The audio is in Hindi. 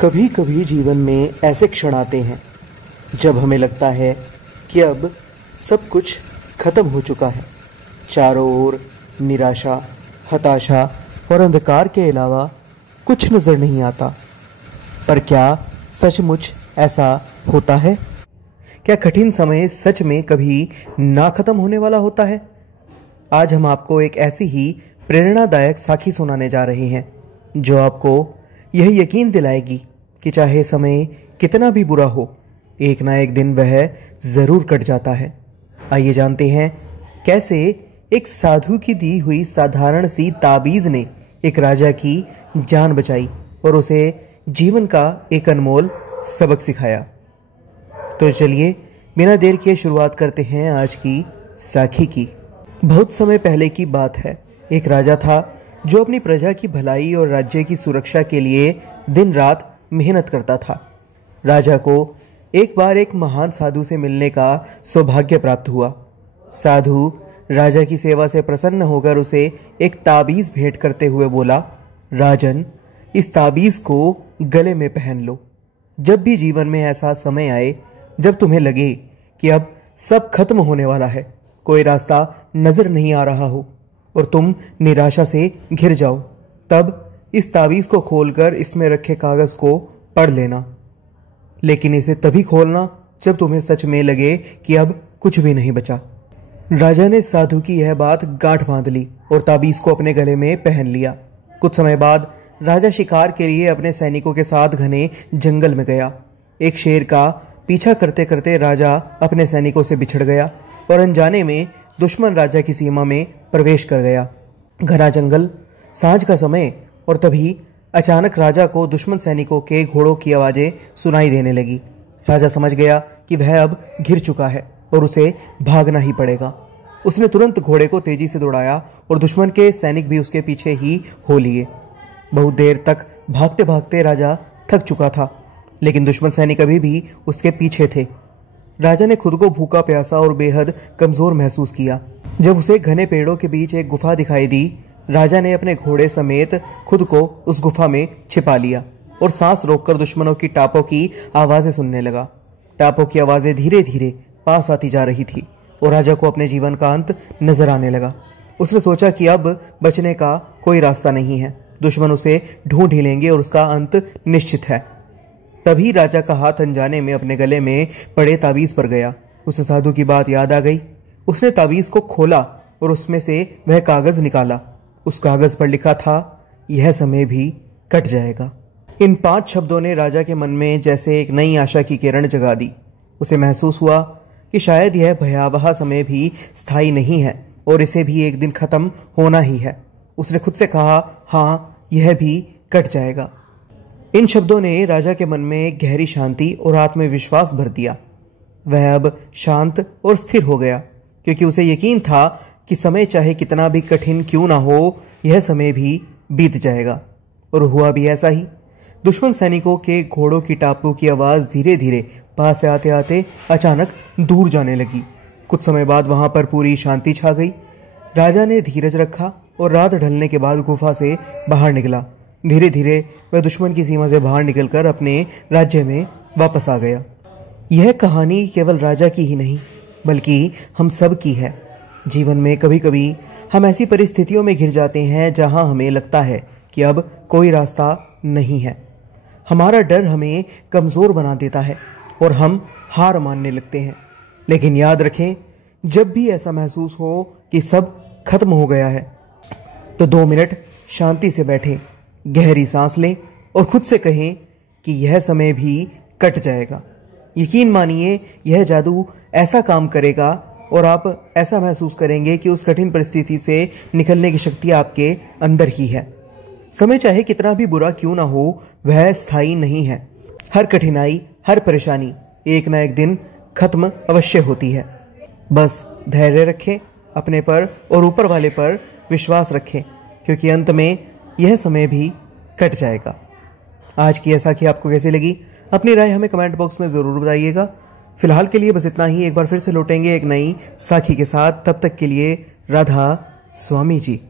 कभी कभी जीवन में ऐसे क्षण आते हैं जब हमें लगता है कि अब सब कुछ खत्म हो चुका है। चारों ओर निराशा, हताशा और अंधकार के अलावा कुछ नजर नहीं आता। पर क्या सचमुच ऐसा होता है? क्या कठिन समय सच में कभी ना खत्म होने वाला होता है? आज हम आपको एक ऐसी ही प्रेरणादायक साखी सुनाने जा रहे हैं जो आपको यह यकीन दिलाएगी कि चाहे समय कितना भी बुरा हो, एक ना एक दिन वह जरूर कट जाता है। आइए जानते हैं कैसे एक साधु की दी हुई साधारण सी ताबीज ने एक राजा की जान बचाई और उसे जीवन का एक अनमोल सबक सिखाया। तो चलिए बिना देर किए शुरुआत करते हैं आज की साखी की। बहुत समय पहले की बात है। एक राजा था जो अपनी प्रजा की भलाई और राज्य की सुरक्षा के लिए दिन रात मेहनत करता था। राजा को एक बार एक महान साधु से मिलने का सौभाग्य प्राप्त हुआ। साधु राजा की सेवा से प्रसन्न होकर उसे एक ताबीज भेंट करते हुए बोला, राजन, इस ताबीज को गले में पहन लो। जब भी जीवन में ऐसा समय आए जब तुम्हें लगे कि अब सब खत्म होने वाला है, कोई रास्ता नजर नहीं आ रहा हो और तुम निराशा से घिर जाओ, तब इस ताबीज को खोलकर इसमें रखे कागज को पढ़ लेना। लेकिन इसे तभी खोलना जब तुम्हें सच में लगे कि अब कुछ भी नहीं बचा। राजा ने साधु की यह बात गांठ बांध ली और ताबीज को अपने गले में पहन लिया। कुछ समय बाद राजा शिकार के लिए अपने सैनिकों के साथ घने जंगल में गया। एक शेर का पीछा करते करते राजा अपने सैनिकों से बिछड़ गया और अनजाने में दुश्मन राजा की सीमा में प्रवेश कर गया। घना जंगल, सांझ का समय, और तभी अचानक राजा को दुश्मन सैनिकों के घोड़ों की आवाजें सुनाई देने लगी। राजा समझ गया कि वह अब घिर चुका है और उसे भागना ही पड़ेगा। उसने तुरंत घोड़े को तेजी से दौड़ाया और दुश्मन के सैनिक भी उसके पीछे ही हो लिए। बहुत देर तक भागते भागते राजा थक चुका था, लेकिन दुश्मन सैनिक अभी भी उसके पीछे थे। राजा ने खुद को भूखा, प्यासा और बेहद कमजोर महसूस किया। जब उसे घने पेड़ों के बीच एक गुफा दिखाई दी, राजा ने अपने घोड़े समेत खुद को उस गुफा में छिपा लिया और सांस रोककर दुश्मनों की टापों की आवाजें सुनने लगा। टापों की आवाजें धीरे धीरे पास आती जा रही थी और राजा को अपने जीवन का अंत नजर आने लगा। उसने सोचा कि अब बचने का कोई रास्ता नहीं है, दुश्मन उसे ढूंढ ही लेंगे और उसका अंत निश्चित है। तभी राजा का हाथ अनजाने में अपने गले में पड़े ताबीज पर गया। उसे साधु की बात याद आ गई। उसने ताबीज को खोला और उसमें से वह कागज निकाला। उस कागज पर लिखा था, यह समय भी कट जाएगा। इन 5 शब्दों ने राजा के मन में जैसे एक नई आशा की किरण जगा दी। उसे महसूस हुआ कि शायद यह भयावह समय भी स्थायी नहीं है और इसे भी एक दिन खत्म होना ही है। उसने खुद से कहा, हाँ, यह भी कट जाएगा। इन शब्दों ने राजा के मन में एक गहरी शांति और आत्मविश्वास भर दिया। वह अब शांत और स्थिर हो गया, क्योंकि उसे यकीन था कि समय चाहे कितना भी कठिन क्यों ना हो, यह समय भी बीत जाएगा। और हुआ भी ऐसा ही। दुश्मन सैनिकों के घोड़ों की टापों की आवाज धीरे धीरे पास से आते आते अचानक दूर जाने लगी। कुछ समय बाद वहां पर पूरी शांति छा गई। राजा ने धीरज रखा और रात ढलने के बाद गुफा से बाहर निकला। धीरे धीरे वह दुश्मन की सीमा से बाहर निकलकर अपने राज्य में वापस आ गया। यह कहानी केवल राजा की ही नहीं, बल्कि हम सब की है। जीवन में कभी कभी हम ऐसी परिस्थितियों में घिर जाते हैं जहां हमें लगता है कि अब कोई रास्ता नहीं है। हमारा डर हमें कमजोर बना देता है और हम हार मानने लगते हैं। लेकिन याद रखें, जब भी ऐसा महसूस हो कि सब खत्म हो गया है, तो 2 मिनट शांति से बैठें, गहरी सांस लें और खुद से कहें कि यह समय भी कट जाएगा। यकीन मानिए, यह जादू ऐसा काम करेगा और आप ऐसा महसूस करेंगे कि उस कठिन परिस्थिति से निकलने की शक्ति आपके अंदर ही है। समय चाहे कितना भी बुरा क्यों ना हो, वह स्थायी नहीं है। हर कठिनाई, हर परेशानी एक ना एक दिन खत्म अवश्य होती है। बस धैर्य रखें, अपने पर और ऊपर वाले पर विश्वास रखें, क्योंकि अंत में यह समय भी कट जाएगा। आज की ऐसा कि आपको कैसी लगी? अपनी राय हमें कमेंट बॉक्स में जरूर बताइएगा। फिलहाल के लिए बस इतना ही। एक बार फिर से लौटेंगे एक नई साखी के साथ। तब तक के लिए राधा स्वामी जी।